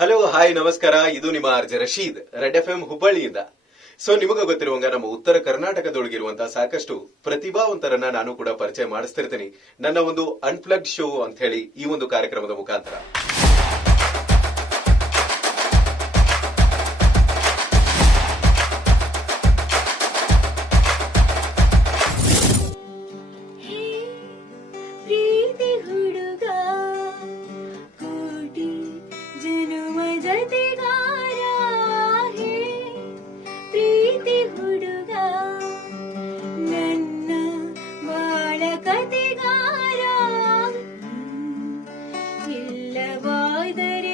hello hi ನಮಸ್ಕಾರ ಇದು ನಿಮ್ಮ ಅರ್ಜ ರಶೀದ್ ರೆಡ್ ಎಫ್ ಎಂ ಹುಬ್ಬಳ್ಳಿಯಿಂದ ಸೊ ನಿಮಗ ಗೊತ್ತಿರುವಂಗ ನಮ್ಮ ಉತ್ತರ ಕರ್ನಾಟಕದೊಳಗಿರುವಂತಹ ಸಾಕಷ್ಟು ಪ್ರತಿಭಾವಂತರನ್ನ ನಾನು ಕೂಡ ಪರಿಚಯ ಮಾಡಿಸ್ತಿರ್ತೀನಿ ನನ್ನ ಒಂದು ಅನ್ಪ್ಲಗ್ಡ್ ಶೋ ಅಂತ ಹೇಳಿ ಈ ಒಂದು ಕಾರ್ಯಕ್ರಮದ ಮುಖಾಂತರ ಜೊತೆ ಪ್ರೀತಿ ಹುಡುಗ ನನ್ನ ಬಾಳ ಕತೆಗಾರ ಇಲ್ಲವಾದರೆ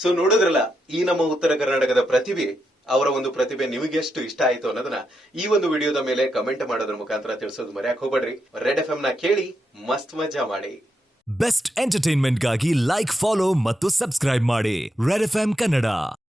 ಸೊ ನೋಡಿದ್ರಲ್ಲ ಈ ನಮ್ಮ ಉತ್ತರ ಕರ್ನಾಟಕದ ಪ್ರತಿಭೆ ಅವರ ಒಂದು ಪ್ರತಿಭೆ ಎಷ್ಟು ಇಷ್ಟ ಆಯ್ತು ಅನ್ನೋದನ್ನ ಈ ಒಂದು ವಿಡಿಯೋದ ಮೇಲೆ ಕಮೆಂಟ್ ಮಾಡೋದ್ರ ಮುಖಾಂತರ ತಿಳಿಸೋದು ಮರ್ಯಾಕ್ ಹೋಗ್ಬೇಡ್ರಿ ರೆಡ್ ಎಫ್ ಎಂ ನ ಕೇಳಿ ಮಸ್ತ್ ಮಜಾ ಮಾಡಿ ಬೆಸ್ಟ್ ಗಾಗಿ ಲೈಕ್ ಫಾಲೋ ಮತ್ತು ಸಬ್ಸ್ಕ್ರೈಬ್ ಮಾಡಿ ರೆಡ್ ಎಫ್ ಎಂ ಕನ್ನಡ